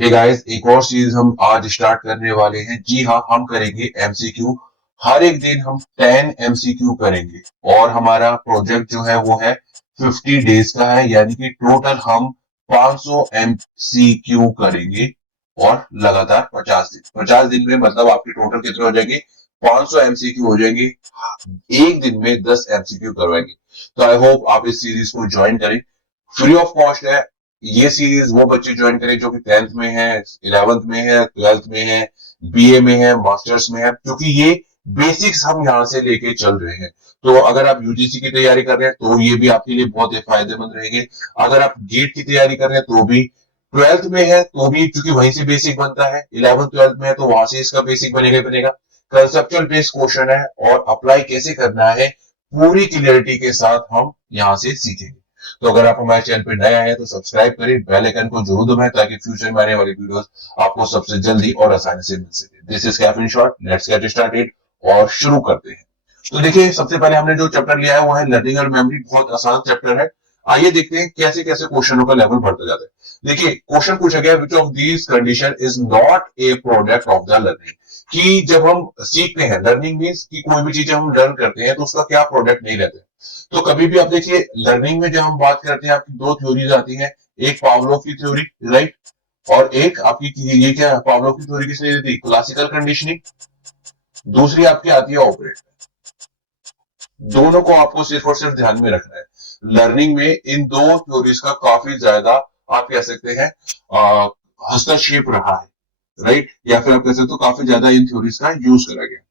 Hey guys, एक और series हम आज स्टार्ट करने वाले हैं। जी हाँ, हम करेंगे एमसीक्यू। हर एक दिन हम 10 एमसीक्यू करेंगे और हमारा प्रोजेक्ट जो है वो है 50 डेज का है, यानी कि टोटल हम 500 एमसीक्यू करेंगे। और लगातार 50 दिन में मतलब आपके टोटल कितने हो जाएंगे? 500 एमसीक्यू हो जाएंगे। एक दिन में 10 एमसीक्यू करवाएंगे। तो आई होप आप इस सीरीज को ज्वाइन करें। फ्री ऑफ कॉस्ट है। ये सीरीज वो बच्चे ज्वाइन करें जो कि 10th में है, 11th में है, 12th में है, बीए में है, मास्टर्स में है, क्योंकि ये बेसिक्स हम यहाँ से लेके चल रहे हैं। तो अगर आप यूजीसी की तैयारी कर रहे हैं तो ये भी आपके लिए बहुत ही फायदेमंद रहेंगे। अगर आप गेट की तैयारी कर रहे हैं तो भी, 12th में है तो भी, क्योंकि वहीं से बेसिक बनता है, 11th 12th में है तो वहां से इसका बेसिक बनेगा ही बनेगा। कंसेप्चुअल बेस्ड क्वेश्चन है और अप्लाई कैसे करना है पूरी क्लियरिटी के साथ हम यहाँ से सीखेंगे। तो अगर आप हमारे चैनल पे नए आए हैं तो सब्सक्राइब करें, बेल आइकन को जरूर दबाएं ताकि फ्यूचर में आने वाली वीडियोस आपको सबसे जल्दी और आसानी से मिल सके। This is Kaif in short, let's get started और शुरू करते हैं। तो देखिए, सबसे पहले हमने जो चैप्टर लिया है वो है लर्निंग और मेमोरी। बहुत आसान चैप्टर है। आइए देखते हैं कैसे कैसे क्वेश्चनों का लेवल बढ़ता जाता है। देखिए, क्वेश्चन पूछा गया which of these condition is not a product of the learning. कि जब हम सीखते हैं, लर्निंग मीन्स कि कोई भी चीज हम लर्न करते हैं तो उसका क्या प्रोडक्ट नहीं रहता। तो कभी भी आप देखिए, लर्निंग में जब हम बात करते हैं आपकी दो थ्योरीज आती हैं। एक पावलोव की थ्योरी, राइट, और एक आपकी ये क्या है, पावलोव की थ्योरी किसने दी थी? Classical conditioning. दूसरी आपकी आती है ऑपरेट। दोनों को आपको सिर्फ और सिर्फ ध्यान में रखना है। लर्निंग में इन दो थ्योरीज का काफी ज्यादा, आप कह सकते हैं, हस्तक्षेप रहा है, राइट, या फिर आप कह सकते हो काफी ज्यादा इन थ्योरीज का यूज करा गया।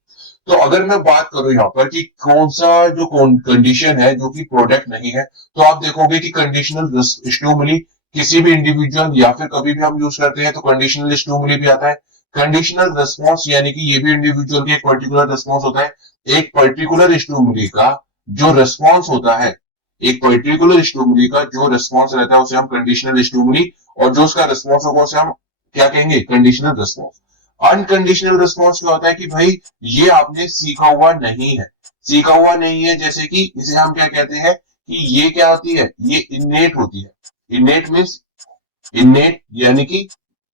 तो अगर मैं बात करूं यहाँ पर कि कौन सा जो कंडीशन है जो कि प्रोडक्ट नहीं है, तो आप देखोगे कि कंडीशनल स्टिमुली किसी भी इंडिविजुअल या फिर कभी भी हम यूज करते हैं तो कंडीशनल स्टिमुली भी आता है। कंडीशनल रिस्पॉन्स यानी कि ये भी इंडिविजुअल के एक पर्टिकुलर रिस्पॉन्स होता है। एक पर्टिकुलर स्टिमुली का जो रिस्पॉन्स होता है, एक पर्टिकुलर स्टिमुली का जो रिस्पॉन्स रहता है उसे हम कंडीशनल स्टिमुली, और जो उसका रिस्पॉन्स होगा उसे हम क्या कहेंगे? Conditional response. अनकंडीशनल रिस्पॉन्स क्या होता है कि भाई ये आपने सीखा हुआ नहीं है। सीखा हुआ नहीं है जैसे कि इसे हम क्या कहते हैं कि ये क्या होती है? ये इनेट होती है। इनेट मीन्स, इनेट यानी कि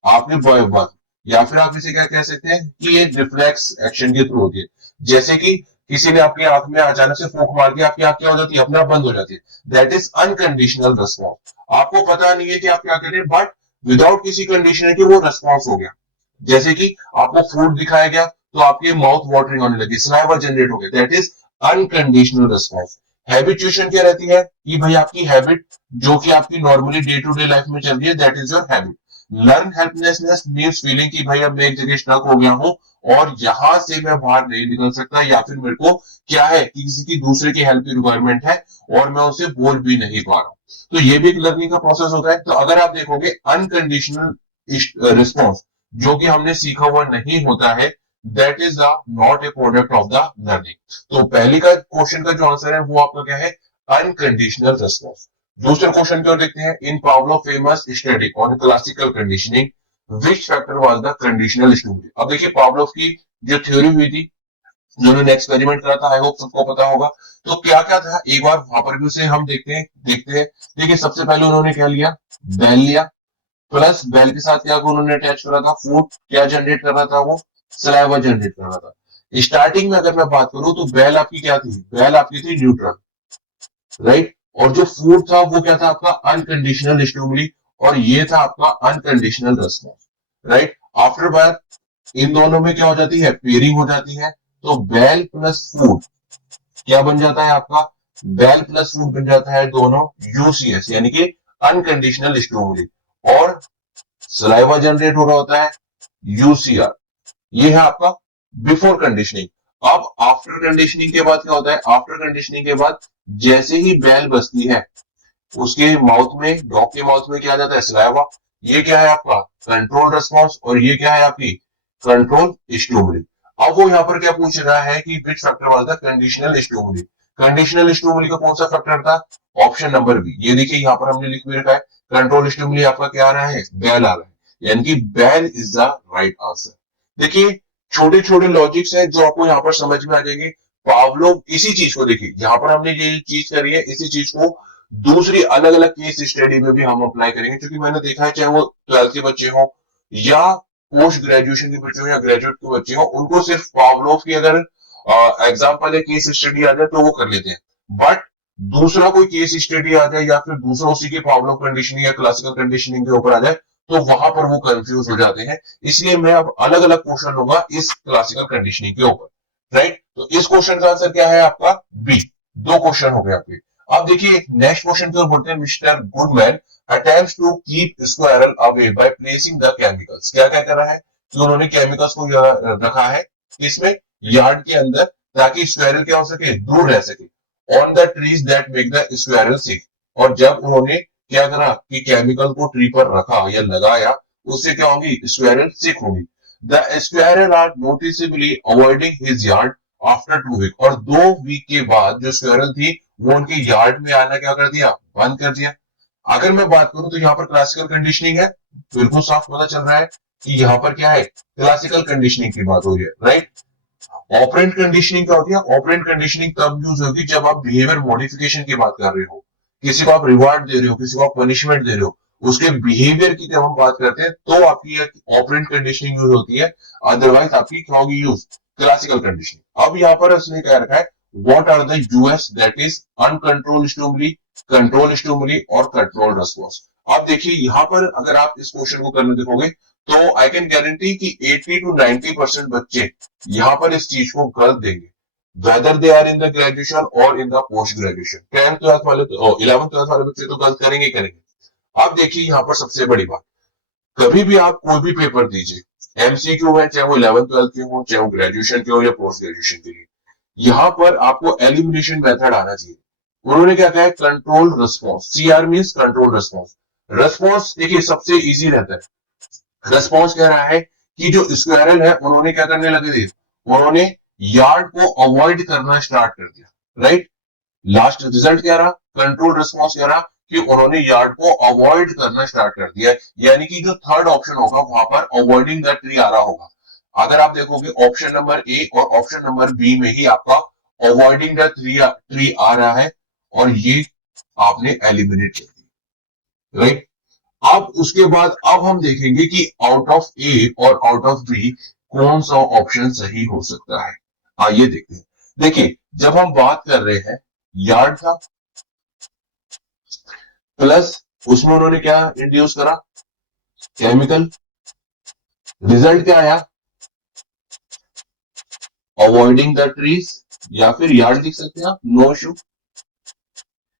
आपने बर्थ, या फिर आप इसे क्या कह सकते हैं कि ये रिफ्लेक्स एक्शन के थ्रू होती है। जैसे कि किसी ने आपकी आंख में अचानक से फूंक मार दिया, आपकी आंख क्या हो जाती है? अपना बंद हो जाती है। That is unconditional response. आपको पता नहीं है कि आप क्या कर रहे हैं, बट विदाउट किसी कंडीशन है कि वो रिस्पॉन्स हो गया। जैसे कि आपको फूड दिखाया गया तो आपके माउथ वाटरिंग होने लगी, सलाइवा जनरेट हो गया। That is unconditional response. Habituation क्या रहती है कि भाई आपकी हैबिट जो कि आपकी normally day to day life में चल रही है, that is your habit. Learn helplessness means feeling कि भाई अब मैं एक जगह स्टक हो गया हूं और यहां से मैं बाहर नहीं निकल सकता, या फिर मेरे को क्या है कि किसी की दूसरे की हेल्प की रिक्वायरमेंट है और मैं उसे बोल भी नहीं पा रहा हूं। तो ये भी एक लर्निंग का प्रोसेस होता है। तो अगर आप देखोगे अनकंडीशनल रिस्पॉन्स जो कि हमने सीखा हुआ नहीं होता है, that is the not a product of the learning. तो पहली का क्वेश्चन का जो आंसर है वो आपका क्या है? Unconditional response. दूसरे क्वेश्चन की ओर देखते हैं। In Pavlov famous study on classical conditioning, which factor was the conditional stimuli. अब देखिए, पावलोव की जो थ्योरी हुई थी, जिन्होंने एक्सपेरिमेंट करा था, आई होप सबको पता होगा। तो क्या क्या था एक बार वहां पर भी उसे हम देखते हैं। देखिए, सबसे पहले उन्होंने क्या लिया? बेल लिया। प्लस बेल के साथ क्या उन्होंने अटैच करा था? फूड। क्या जनरेट कर रहा था वो? सलाइवा जनरेट कर रहा था। स्टार्टिंग में अगर मैं बात करूं तो बेल आपकी क्या थी? बेल आपकी थी न्यूट्रल, राइट, और जो फूड था वो क्या था आपका? अनकंडीशनल स्टिमुली, और ये था आपका unconditional response, right. After bat इन दोनों में क्या हो जाती है? पेयरिंग हो जाती है। तो बेल प्लस फूड क्या बन जाता है आपका? बेल प्लस फूड बन जाता है दोनों यूसीएस, यानी कि अनकंडीशनल स्टिमुली, और सलाइवा जनरेट हो रहा होता है यूसीआर। ये है आपका बिफोर कंडीशनिंग। अब आफ्टर कंडीशनिंग के बाद क्या होता है? आफ्टर कंडीशनिंग के बाद जैसे ही बेल बजती है, उसके माउथ में, डॉग के माउथ में क्या आ जाता है? सलाइवा। ये क्या है आपका? कंट्रोल रिस्पॉन्स, और ये क्या है आपकी? Control stimuli. अब वो यहाँ पर क्या पूछ रहा है कि which factor was the conditional stimuli. Conditional stimuli का कौन सा फैक्टर था? Option number B. ये देखिए, यहाँ पर हमने लिख भी रखा है। कंट्रोल स्टिमुली आपका क्या आ रहा है? बेल आ रहा है, यानी कि bell is the right answer. देखिए, छोटे छोटे लॉजिक्स है जो आपको यहाँ पर समझ में आ जाएंगे। पावलोव इसी चीज को, देखिए यहाँ पर हमने ये चीज करी है, इसी चीज को दूसरी अलग अलग केस स्टडी में भी हम अप्लाई करेंगे, क्योंकि मैंने देखा है चाहे वो 12th के बच्चे हो, या पोस्ट ग्रेजुएशन के बच्चे हो या ग्रेजुएट के बच्चे हो, उनको सिर्फ पावलोव की अगर एग्जाम्पल या केस स्टडी आ जाए तो वो कर लेते हैं। बट दूसरा कोई केस स्टडी आ जाए या फिर दूसरा उसी के पावलोव कंडीशनिंग या क्लासिकल कंडीशनिंग के ऊपर आ जाए तो वहां पर वो कंफ्यूज हो जाते हैं। इसलिए मैं अब अलग अलग क्वेश्चन लूंगा इस क्लासिकल कंडीशनिंग के ऊपर, राइट। तो इस क्वेश्चन का आंसर क्या है आपका? बी। दो क्वेश्चन हो गए आपके। अब देखिए नेक्स्ट क्वेश्चन की ओर बढ़ते हैं। Mister Goodman attempts to keep squirrel away by placing the chemicals. क्या क्या कर रहा है कि उन्होंने केमिकल्स को रखा है इसमें यार्ड के अंदर, ताकि स्क्वायरल क्या हो सके, दूर रह सके, on the trees that make the squirrel sick. और जब उन्होंने क्या करा कि केमिकल को ट्री पर रखा या लगाया, उससे क्या होगी, स्क्वायरल सिक होगी। The squirrel are noticeably avoiding his yard after 2 week. और 2 वीक के बाद जो स्क्वायरल थी वो उनके यार्ड में आना क्या कर दिया, बंद कर दिया। अगर मैं बात करूं तो यहाँ पर क्लासिकल कंडीशनिंग है, बिल्कुल साफ पता चल रहा है कि यहाँ पर क्या है, क्लासिकल कंडीशनिंग की बात हो रही है, राइट। ऑपरेंट कंडीशनिंग क्या होती है? ऑपरेंट कंडीशनिंग तब यूज होगी जब आप बिहेवियर मॉडिफिकेशन की बात कर रहे हो, किसी को आप रिवार्ड दे रहे हो, किसी को आप पनिशमेंट दे रहे हो, उसके बिहेवियर की जब हम बात करते हैं तो आपकी ऑपरेंट कंडीशनिंग यूज होती है। अदरवाइज आपकी क्या होगी यूज, क्लासिकल कंडीशनिंग। अब यहाँ पर उसने क्या रखा है, what are the US that is uncontrolled stimuli, control stimuli और कंट्रोल रेस्पॉन्स। अब देखिए यहाँ पर अगर आप इस क्वेश्चन को करने देखोगे तो आई कैन गारंटी कि 80 to 90% बच्चे यहाँ पर इस चीज को गलत देंगे, whether they are in the graduation और in the post graduation. 10th 12th वाले तो 11th 12th वाले बच्चे तो गलत करेंगे करेंगे। अब देखिए यहाँ पर सबसे बड़ी बात, कभी भी आप कोई भी पेपर दीजिए, एमसीक्यू है, चाहे वो 11th 12th के हो, चाहे वो ग्रेजुएशन के हो या पोस्ट ग्रेजुएशन के लिए, यहाँ पर आपको एलिमिनेशन मेथड आना चाहिए। उन्होंने क्या कहा है, control response. CR means control response. Response देखिए सबसे इजी रहता है। रिस्पॉन्स कह रहा है कि जो स्क्वायरल है उन्होंने क्या करने लगे थे, उन्होंने यार्ड को अवॉइड करना स्टार्ट कर दिया, राइट। लास्ट रिजल्ट क्या रहा, कंट्रोल रिस्पॉन्स क्या रहा कि उन्होंने यार्ड को अवॉइड करना स्टार्ट कर दिया। यानी कि जो थर्ड ऑप्शन होगा वहां पर अवॉइडिंग द ट्री आ रहा होगा। अगर आप देखोगे ऑप्शन नंबर ए और ऑप्शन नंबर बी में ही आपका अवॉइडिंग द ट्री आ रहा है और ये आपने एलिमिनेट कर दिया, राइट। अब उसके बाद अब हम देखेंगे कि आउट ऑफ ए और आउट ऑफ बी कौन सा ऑप्शन सही हो सकता है। आइए देखते हैं। देखिए जब हम बात कर रहे हैं यार्ड का, प्लस उसमें उन्होंने क्या इंट्रोड्यूस करा, केमिकल, रिजल्ट क्या आया, अवॉइडिंग द ट्रीज, या फिर यार्ड लिख सकते हैं आप, नो इशू।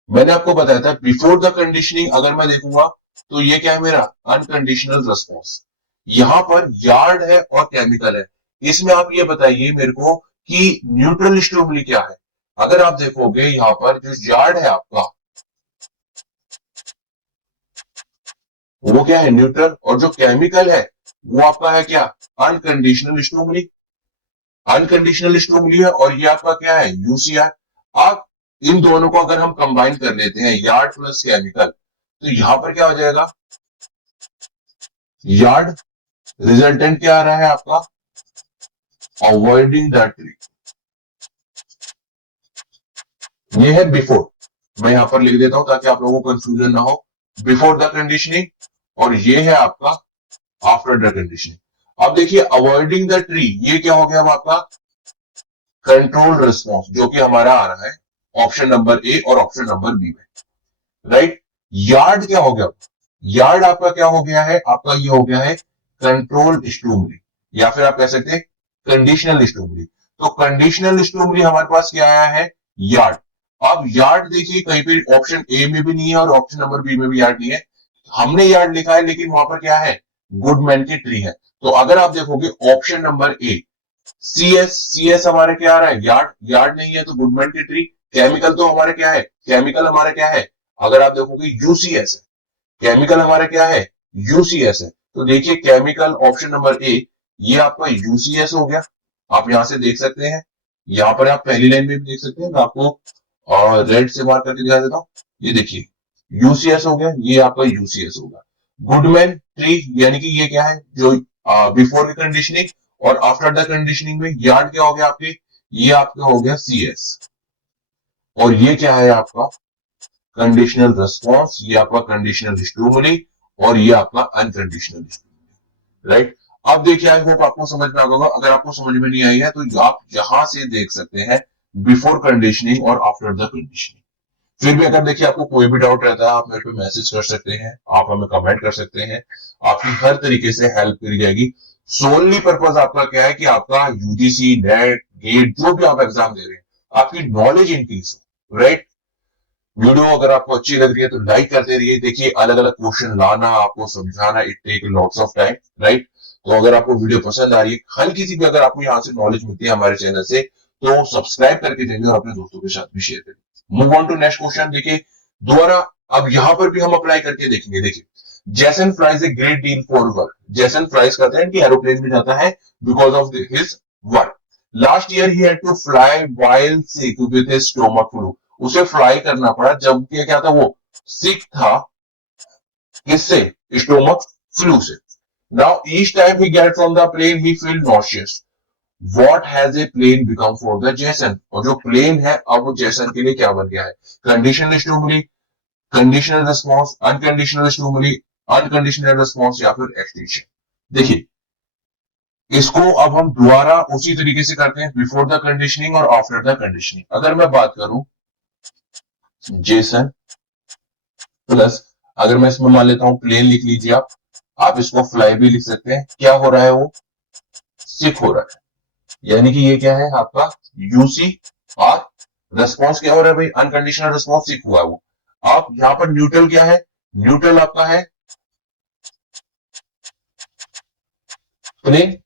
मैंने आपको बताया था बिफोर द कंडीशनिंग अगर मैं देखूंगा तो ये क्या है मेरा, अनकंडीशनल रिस्पॉन्स। यहां पर यार्ड है और केमिकल है। इसमें आप ये बताइए मेरे को कि न्यूट्रल स्टिमुली क्या है। अगर आप देखोगे यहां पर जो यार्ड है आपका वो क्या है, न्यूट्रल, और जो केमिकल है वो आपका है क्या, अनकंडीशनल स्टिमुली। अनकंडीशनल स्टिमुली है और ये आपका क्या है, यूसीआर। अब इन दोनों को अगर हम कंबाइन कर लेते हैं, यार्ड प्लस केमिकल, तो यहां पर क्या हो जाएगा, यार्ड, रिजल्टेंट क्या आ रहा है आपका, अवॉइडिंग द ट्री। ये है बिफोर, मैं यहां पर लिख देता हूं ताकि आप लोगों को कंफ्यूजन ना हो। बिफोर द कंडीशनिंग, और ये है आपका आफ्टर द कंडीशनिंग। अब देखिए अवॉइडिंग द ट्री, ये क्या हो गया अब आपका कंट्रोल रिस्पॉन्स, जो कि हमारा आ रहा है ऑप्शन नंबर ए और ऑप्शन नंबर बी में, राइट। यार्ड क्या हो गया, यार्ड आपका क्या हो गया है, आपका ये हो गया है कंट्रोल स्टिमुली, या फिर आप कह सकते हैं कंडीशनल स्टिमुली। तो कंडीशनल स्टिमुली हमारे पास क्या आया है, यार्ड। अब यार्ड देखिए कहीं पे ऑप्शन ए में भी नहीं है और ऑप्शन नंबर बी में भी यार्ड नहीं है। हमने यार्ड लिखा है लेकिन वहां पर क्या है, गुडमैन की ट्री है। तो अगर आप देखोगे option number A, C S हमारे क्या आ रहा है, यार्ड, यार्ड नहीं है तो गुडमैन की ट्री। केमिकल तो हमारे क्या है, केमिकल हमारा क्या है, अगर आप देखोगे यूसीएस है, केमिकल हमारा क्या है, यूसीएस है। तो देखिए केमिकल ऑप्शन नंबर ए, ये आपका यूसीएस हो गया। आप यहां से देख सकते हैं, यहां पर आप पहली लाइन में भी देख सकते हैं, मैं आपको रेड से मार्क करके दिखा देता हूं। ये देखिए यूसीएस हो गया, ये आपका यूसीएस होगा। गुडमैन ट्री यानी कि ये क्या है, जो बिफोर की कंडीशनिंग और आफ्टर द कंडीशनिंग में यार्ड क्या हो गया आपके, ये आपका हो गया सीएस। और ये क्या है आपका कंडीशनल रिस्पॉन्स, ये आपका कंडीशनल स्टिमुली, और ये आपका अनकंडीशनल स्टिमुली, राइट। अब देखिए, आई होप आपको समझ में आ गया होगा। अगर आपको समझ में नहीं आई है तो आप यहां से देख सकते हैं बिफोर कंडीशनिंग और आफ्टर द कंडीशनिंग। फिर भी अगर देखिए आपको कोई भी डाउट रहता है, आप मेरे पे मैसेज कर सकते हैं, आप हमें कमेंट कर सकते हैं, आपकी हर तरीके से हेल्प करी जाएगी। सोनली पर्पज आपका क्या है कि आपका यूजीसी नेट गेट जो भी आप एग्जाम दे रहे हैं, आपकी नॉलेज इंक्रीज हो, राइट। वीडियो अगर आपको अच्छी लग रही है तो लाइक करते रहिए। देखिए, अलग अलग क्वेश्चन लाना, आपको समझाना, it take lots of time, right. तो अगर आपको वीडियो पसंद आ रही है, हल्की सी भी अगर आपको यहाँ से नॉलेज मिलती है हमारे चैनल से, तो सब्सक्राइब करके जाइए और अपने दोस्तों के साथ भी शेयर करिए। Move on to next question. देखिए दोबारा, अब यहां पर भी हम अप्लाई करके देखेंगे। देखिए, Jason flies a great deal for work. Jason flies कहते हैं कि एरोप्लेन में जाता है because of his work. Last year he had to fly while sick with his stomach flu. उसे फ्लाई करना पड़ा जबकि क्या था, वो सिक था, किससे? स्टोमक फ्लू से। Now each time he get from the plane he feel nauseous. What has a plane become for the Jason. और जो प्लेन है अब वो जेसन के लिए क्या बन गया है? Conditional stimuli, conditional response, unconditional stimuli, unconditional response या फिर एक्सटेंशन। देखिए, इसको अब हम दोबारा उसी तरीके से करते हैं, बिफोर द कंडीशनिंग और आफ्टर द कंडीशनिंग। अगर मैं बात करूं जेसन प्लस, अगर मैं इसमें मान लेता हूं प्लेन लिख लीजिए आप इसको फ्लाई भी लिख सकते हैं। क्या हो रहा है? वो सिक हो रहा है, यानी कि ये क्या है आपका यूसी। और रेस्पॉन्स क्या हो रहा है भाई? अनकंडीशनल रेस्पॉन्स सिक हुआ है वो। आप यहां पर न्यूट्रल क्या है? न्यूट्रल आपका है प्लेन,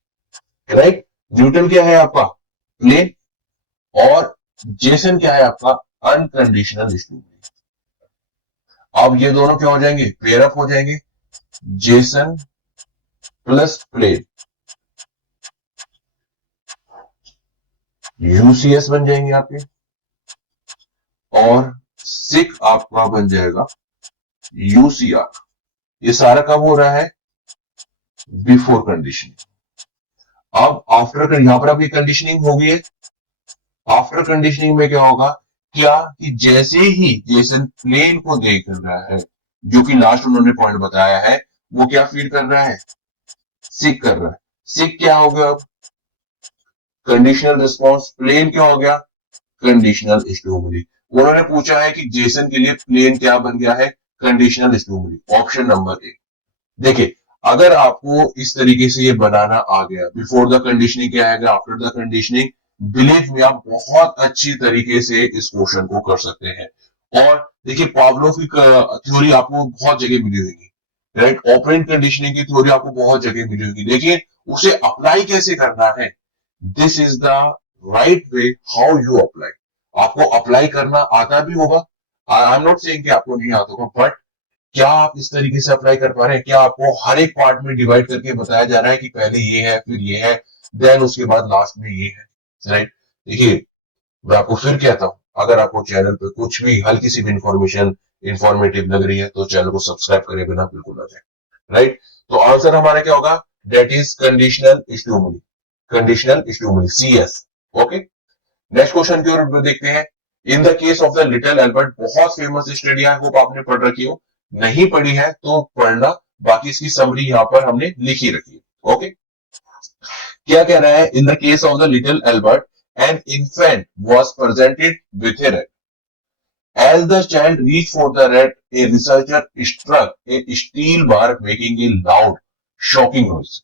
राइट। न्यूट्रल क्या है आपका? प्लेन। और जेसन क्या है आपका? Unconditional stimuli. अब ये दोनों क्या हो जाएंगे? पेयर अप हो जाएंगे। जेसन प्लस प्लेन यूसीएस बन जाएंगे आपके। और सिक आपका बन जाएगा यूसीआर। ये सारा कब हो रहा है? Before conditioning. अब आफ्टर, यहां पर अभी कंडीशनिंग हो गई है। आफ्टर कंडीशनिंग में क्या होगा? क्या कि जैसे ही जेसन प्लेन को देख रहा है, जो कि लास्ट उन्होंने पॉइंट बताया है, वो क्या फील कर रहा है? सिक कर रहा है। सिक क्या हो गया? अब कंडीशनल रिस्पॉन्स। प्लेन क्या हो गया? Conditional stimuli. उन्होंने पूछा है कि जेसन के लिए प्लेन क्या बन गया है? Conditional stimuli. ऑप्शन नंबर ए। देखिए, अगर आपको इस तरीके से ये बनाना आ गया, बिफोर द कंडीशनिंग क्या आएगा, आफ्टर द कंडीशनिंग, बिलीव में आप बहुत अच्छी तरीके से इस क्वेश्चन को कर सकते हैं। और देखिए, पावलोव की थ्योरी आपको बहुत जगह मिली होगी, राइट। ऑपरेंट कंडीशनिंग की थ्योरी आपको बहुत जगह मिली होगी। देखिए, उसे अप्लाई कैसे करना है, this is the right way how you apply. आपको अप्लाई करना आता भी होगा, आई एम नॉट सेइंग कि आपको नहीं आता होगा, बट क्या आप इस तरीके से अप्लाई कर पा रहे हैं? क्या आपको हर एक पार्ट में डिवाइड करके बताया जा रहा है कि पहले ये है, फिर ये है, देन उसके बाद लास्ट में ये है, राइट। देखिए, मैं आपको फिर कहता हूं, अगर आपको चैनल पे कुछ भी हल्की सी भी इंफॉर्मेशन इंफॉर्मेटिव लग रही है तो चैनल को सब्सक्राइब करे बिना बिल्कुल ना जाए, राइट। तो आंसर हमारा क्या होगा? That is conditional stimuli, conditional stimuli, CS। Okay, next question की ओर देखते हैं। In the case of the little Albert, बहुत फेमस स्टडी है, होप आपने पढ़ रखी हो। नहीं पढ़ी है तो पढ़ना, बाकी इसकी समरी यहां पर हमने लिखी रखी है। ओके, क्या कह रहा है? इन the case of the little Albert, an infant was presented with A rat. As the child reached for the rat, a researcher struck a steel bar, making a loud, shocking noise.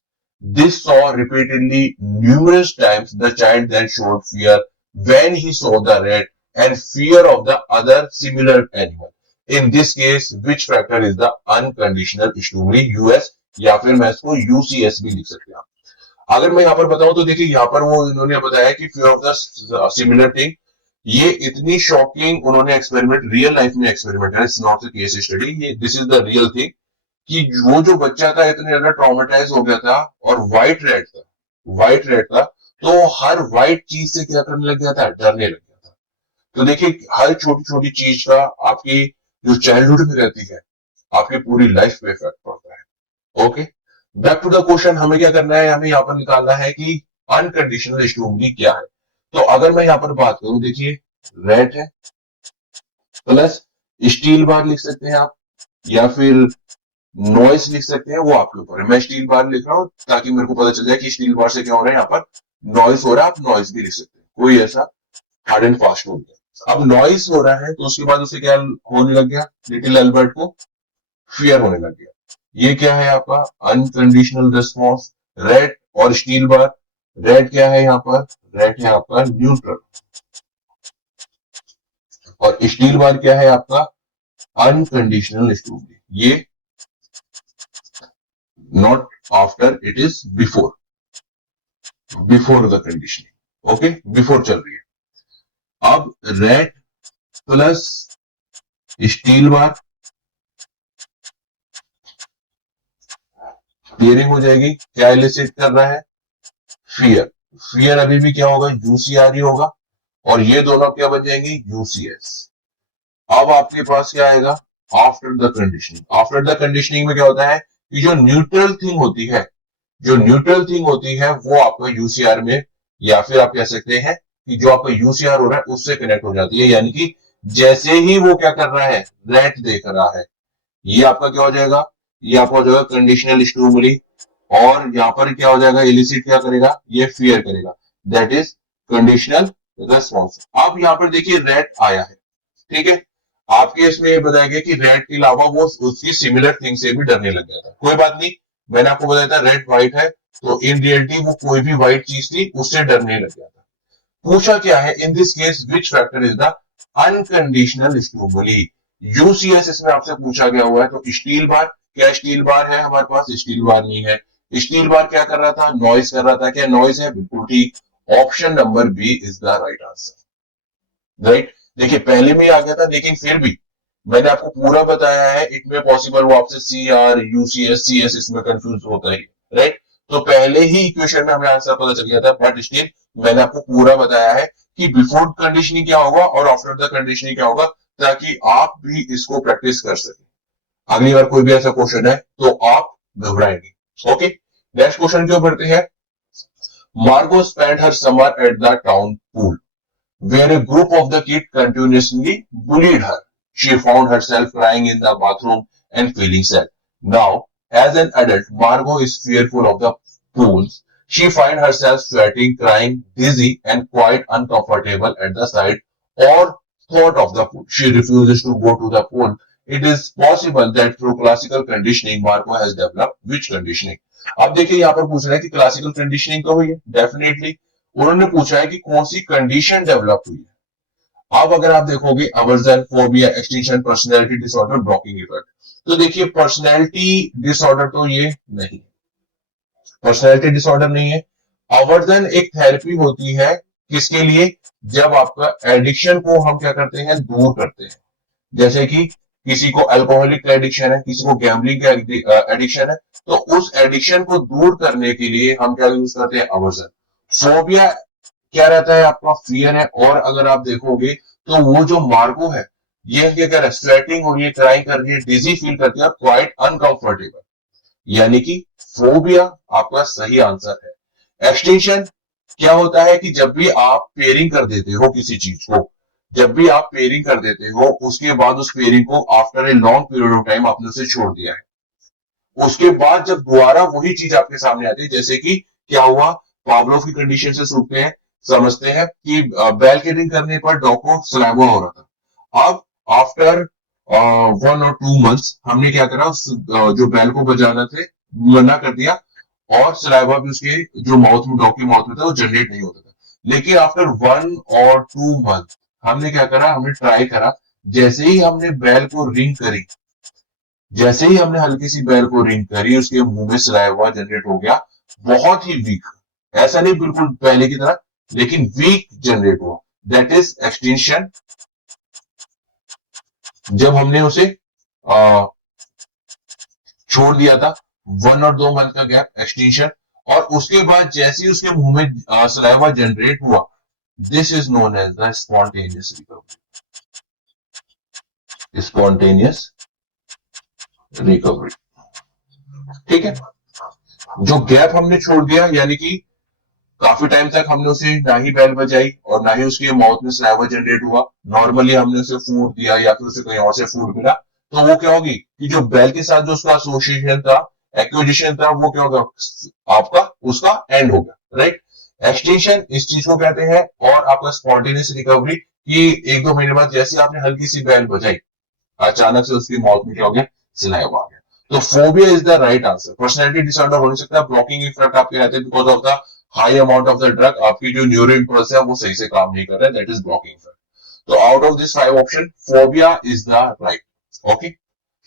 This saw repeatedly numerous times. The child then showed fear when he saw the rat and fear of the other similar animal. In this case, which factor is the unconditional stimuli? US या फिर मैं इसको UCS भी लिख सकते हैं। अगर मैं यहाँ पर बताऊं तो देखिए, यहाँ पर वो इन्होंने बताया कि fear of the similar thing, ये इतनी शॉकिंग उन्होंने एक्सपेरिमेंट रियल लाइफ में एक्सपेरिमेंट है, it's not a case study, ये this is the real thing. कि वो जो बच्चा था इतने ज्यादा ट्रॉमेटाइज हो गया था, और व्हाइट रेड था, व्हाइट रेड था, तो हर व्हाइट चीज से क्या करने लग गया था? डरने लग गया था। तो देखिए, हर छोटी छोटी चीज का आपकी जो चाइल्डहुड में रहती है, आपकी पूरी लाइफ पे इफेक्ट पड़ता है। Okay, back to the question, हमें क्या करना है? हमें यहाँ पर निकालना है कि अनकंडीशनल स्टिमुली क्या है। तो अगर मैं यहाँ पर बात करूं, देखिए, रेड है प्लस स्टील बार लिख सकते हैं आप, या फिर नॉइस लिख सकते हैं, वो आपके ऊपर है। मैं स्टील बार लिख रहा हूं ताकि मेरे को पता चल जाए कि स्टील बार से क्या हो रहा है, यहाँ पर नॉइस हो रहा है। आप नॉइस भी लिख सकते हैं, कोई ऐसा हार्ड एंड फास्ट हो गया। अब नॉइस हो रहा है तो उसके बाद उसे क्या होने लग गया, लिटिल एल्बर्ट को फियर होने लग गया। ये क्या है आपका अनकंडीशनल रिस्पॉन्स। रेड और स्टील बार, रेड क्या है यहाँ पर, रेड है आपका न्यूट्रल, और स्टील बार क्या है आपका अनकंडीशनल स्टूबली। ये not after, it is before, before the conditioning. Okay, before चल रही है। अब red plus steel bar clearing हो जाएगी। क्या इलिसिट कर रहा है, फियर। फियर अभी भी क्या होगा, यूसीआर ही होगा, और ये दोनों क्या बन जाएंगे, यूसीएस। अब आपके पास क्या आएगा, after the conditioning. After the conditioning में क्या होता है कि जो न्यूट्रल थिंग होती है, जो न्यूट्रल थिंग होती है वो आपका यूसीआर में, या फिर आप कह सकते हैं कि जो आपका यूसीआर हो रहा है उससे कनेक्ट हो जाती है। यानी कि जैसे ही वो क्या कर रहा है, रेड देख रहा है, ये आपका क्या हो जाएगा, ये आपका हो जाएगा कंडीशनल स्टिमुली, और यहां पर क्या हो जाएगा, इलिसिट क्या करेगा, ये फियर करेगा, दैट इज कंडीशनल रिस्पॉन्स। अब यहां पर देखिए रेड आया है, ठीक है। आपके इसमें ये बताया गया कि रेड के अलावा वो उसकी सिमिलर थिंग से भी डरने लग गया था। कोई बात नहीं, मैंने आपको बताया था रेड व्हाइट है, तो इन रियलिटी वो कोई भी व्हाइट चीज थी उससे डरने लग गया था। पूछा क्या है, in this case which factor is the unconditional stimuli. UCS इसमें आपसे पूछा गया हुआ है, तो स्टील बार, क्या स्टील बार है हमारे पास, स्टील बार नहीं है। स्टील बार क्या कर रहा था, नॉइस कर रहा था। क्या नॉइस है, बिल्कुल ठीक। Option number B is the right answer, right. देखिए पहले में ही आ गया था, लेकिन फिर भी मैंने आपको पूरा बताया है। इट में पॉसिबल वो आपसे C R UCS C S इसमें कंफ्यूज होता है, राइट। तो पहले ही इक्वेशन में हमें आंसर पता चल गया था, बट स्टिल मैंने आपको पूरा बताया है कि बिफोर कंडीशनिंग क्या होगा और आफ्टर द कंडीशनिंग क्या होगा, ताकि आप भी इसको प्रैक्टिस कर सके। अगली बार कोई भी ऐसा क्वेश्चन है तो आप घबराएंगे। ओके, नेक्स्ट क्वेश्चन क्यों बढ़ते हैं। मार्गो spend her summer at the town pool where a group of the kids continuously bullied her. She found herself crying in the bathroom and feeling sad. Now, as an adult, Margot is fearful of the pools. She finds herself sweating, crying, dizzy, and quite uncomfortable at the sight or thought of the pool. She refuses to go to the pool. It is possible that through classical conditioning, Margot has developed which conditioning? अब देखिए यहाँ पर पूछ रहा है कि classical conditioning तो हुई है, डेफिनेटली। उन्होंने पूछा है कि कौन सी कंडीशन डेवलप हुई है। अब अगर आप देखोगे aversion, phobia, extinction, personality disorder, blocking effect, तो देखिए पर्सनैलिटी डिसऑर्डर तो ये नहीं, पर्सनैलिटी डिसऑर्डर नहीं है। अवर्जन एक थेरेपी होती है, किसके लिए, जब आपका एडिक्शन को हम क्या करते हैं, दूर करते हैं। जैसे कि किसी को अल्कोहलिक एडिक्शन है, किसी को गैम्बलिंग का एडिक्शन है, तो उस एडिक्शन को दूर करने के लिए हम क्या यूज करते हैं, अवर्जन। फोबिया क्या रहता है आपका, फियर है। और अगर आप देखोगे तो वो जो मार्गो है, ये क्या कर रहा है, स्वेटिंग हो रही है, क्राइंग कर रही है, डिजी फील करती है, क्वाइट अनकंफर्टेबल, यानी कि फोबिया आपका सही आंसर है। एक्सटेंशन क्या होता है कि जब भी आप पेयरिंग कर देते हो किसी चीज को, जब भी आप पेयरिंग कर देते हो, उसके बाद उस पेयरिंग को after a long period of time आपने उसे छोड़ दिया है, उसके बाद जब दोबारा वही चीज आपके सामने आती है, जैसे कि क्या हुआ, पावलोव की कंडीशन से सूखते हैं, समझते हैं कि बैल के रिंग करने पर डॉग को सलाइवा हो रहा था। अब आफ्टर 1 और 2 मंथ्स हमने क्या करा, उस जो बैल को बजाना थे मना कर दिया, और सलाइवा भी उसके जो माउथ में, डॉग के माउथ में था, वो जनरेट नहीं होता था। लेकिन आफ्टर 1 और 2 मंथ हमने क्या करा, हमने ट्राई करा, जैसे ही हमने बैल को रिंग करी, जैसे ही हमने हल्की सी बैल को रिंग करी, उसके मुंह में सलाइवा जनरेट हो गया, बहुत ही वीक, ऐसा नहीं बिल्कुल पहले की तरह, लेकिन वीक जनरेट हुआ, दैट इज एक्सटेंशन। जब हमने उसे छोड़ दिया था, 1 और 2 मंथ का गैप, एक्सटेंशन। और उसके बाद जैसे ही उसके मुंह में सलाइवा जनरेट हुआ, this is known as the spontaneous recovery, spontaneous recovery, ठीक है। जो गैप हमने छोड़ दिया, यानी कि काफी टाइम तक हमने उसे ना ही बैल बजाई और ना ही उसके माउथ में सलाइवा जनरेट हुआ, नॉर्मली हमने उसे फूड दिया या फिर उसे कहीं और से फूड मिला, तो वो क्या होगी कि जो बेल के साथ जो उसका एसोसिएशन था, एक्विजिशन था, वो क्या होगा, आपका उसका एंड हो गया, राइट। एक्सटेंशन इस चीज को कहते हैं। और आपका स्पॉन्टेनियस रिकवरी कि एक दो महीने बाद जैसे आपने हल्की सी बेल बजाई, अचानक से उसकी मौत में क्या हो गया, सिलाइवा आ गया। तो phobia is the right answer. Personality disorder हो नहीं सकता, ब्लॉकिंग इफेक्ट आपके रहते हैं because of the high amount of the drug, आपकी जो न्यूरो इम्पल्स है वो सही से काम नहीं कर रहा है, दैट इज ब्लॉकिंग इफेक्ट। तो out of this 5 option phobia is the right. Okay,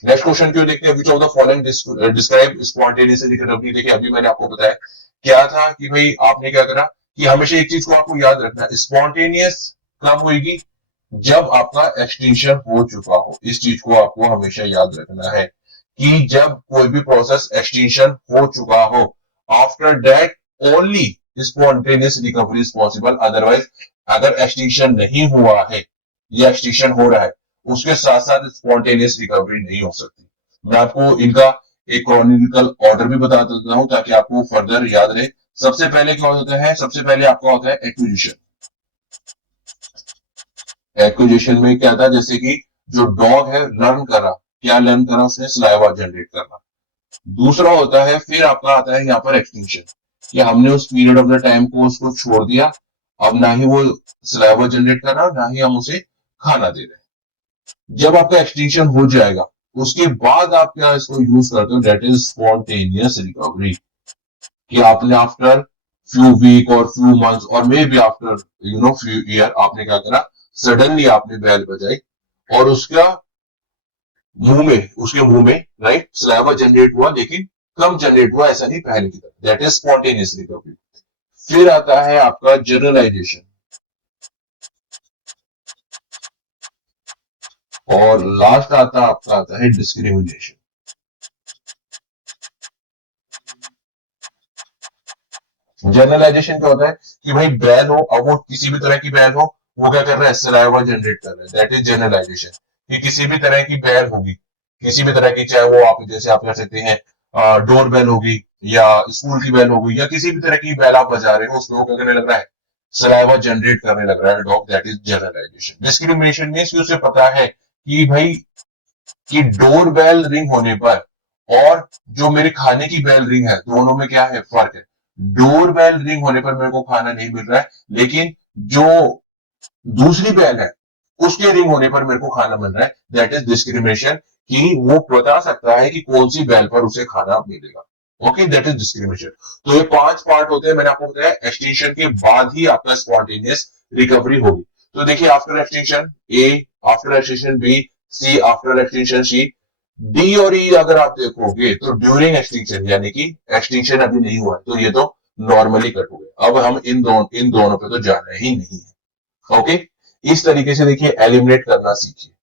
next question क्यों देखते हैं, which of the following describe spontaneous recovery. देखिए अभी मैंने आपको बताया क्या था कि भाई आपने क्या करा कि हमेशा एक चीज को आपको याद रखना, स्पॉन्टेनियस कब होगी, जब आपका एक्सटेंशन हो चुका हो। इस चीज को आपको हमेशा याद रखना है कि जब कोई भी प्रोसेस एक्सटेंशन हो चुका हो, after that only spontaneous recovery is possible. Otherwise अगर एक्सटेंशन नहीं हुआ है या एक्सटेंशन हो रहा है, उसके साथ साथ स्पॉन्टेनियस रिकवरी नहीं हो सकती। मैं आपको इनका एक क्रोनोलॉजिकल ऑर्डर भी बता देता हूं ताकि आपको फर्दर याद रहे। सबसे पहले क्या होता है, सबसे पहले आपका होता है एक्विजिशन। एक्विजिशन में क्या था, जैसे कि जो डॉग है लर्न करा, क्या लर्न करा उसने, सलाइवा जनरेट करना। दूसरा होता है, फिर आपका आता है यहाँ पर एक्सटिंक्शन, कि हमने उस पीरियड ऑफ द टाइम को उसको छोड़ दिया, अब ना ही वो सलाइवा जनरेट कर रहा, ना ही हम उसे खाना दे रहे हैं। जब आपका एक्सटिंक्शन हो जाएगा उसके बाद आप क्या इसको यूज करते हो, दैट इज स्पॉन्टेनियस रिकवरी। कि आपने आफ्टर फ्यू वीक और फ्यू मंथ्स और may be after few year आपने क्या करा, सडनली आपने बैल बजाई और उसके मुंह में राइट सलाइवा जनरेट हुआ, लेकिन कम जनरेट हुआ, ऐसा नहीं पहले की तरह, दैट इज स्पॉन्टेनियस रिकवरी। फिर आता है आपका जनरलाइजेशन और लास्ट आता है डिस्क्रिमिनेशन। जनरलाइजेशन क्या होता है कि भाई बैल हो, अब वो किसी भी तरह की बैल हो, वो क्या कर रहा है, सलाइवा जनरेट कर रहा है, दैट इज जनरलाइजेशन। कि किसी भी तरह की बैल होगी, किसी भी तरह की, चाहे वो आप जैसे आप कह सकते हैं डोर बेल होगी या स्कूल की बेल होगी या किसी भी तरह की बेल आप बजा रहे हो, उसमें वो क्या करने लग रहा है, सलाइवा जनरेट करने लग रहा है dog, that is generalization. Discrimination means कि उसे पता है कि भाई कि डोर बेल रिंग होने पर और जो मेरे खाने की बेल रिंग है, दोनों में क्या है, फर्क है। डोर बेल रिंग होने पर मेरे को खाना नहीं मिल रहा है, लेकिन जो दूसरी बेल है उसके रिंग होने पर मेरे को खाना मिल रहा है, दैट इज डिस्क्रिमिनेशन। कि वो बता सकता है कि कौन सी बेल पर उसे खाना मिलेगा। Okay, that is discrimination. तो ये 5 पार्ट होते हैं, मैंने आपको बताया एक्सटेंशन के बाद ही आपका स्पॉन्टेनियस रिकवरी होगी। तो देखिए आफ्टर एक्सटेंशन ए, आफ्टर एक्सटेंशन बी, सी, आफ्टर एक्सटेंशन सी, डी और ई अगर आप देखोगे तो ड्यूरिंग एक्सटेंशन, यानी कि एक्सटेंशन अभी नहीं हुआ, तो ये तो नॉर्मली कट हो गया। अब हम इन दोनों पे तो जाना ही नहीं है। ओके, इस तरीके से देखिए एलिमिनेट करना सीखिए।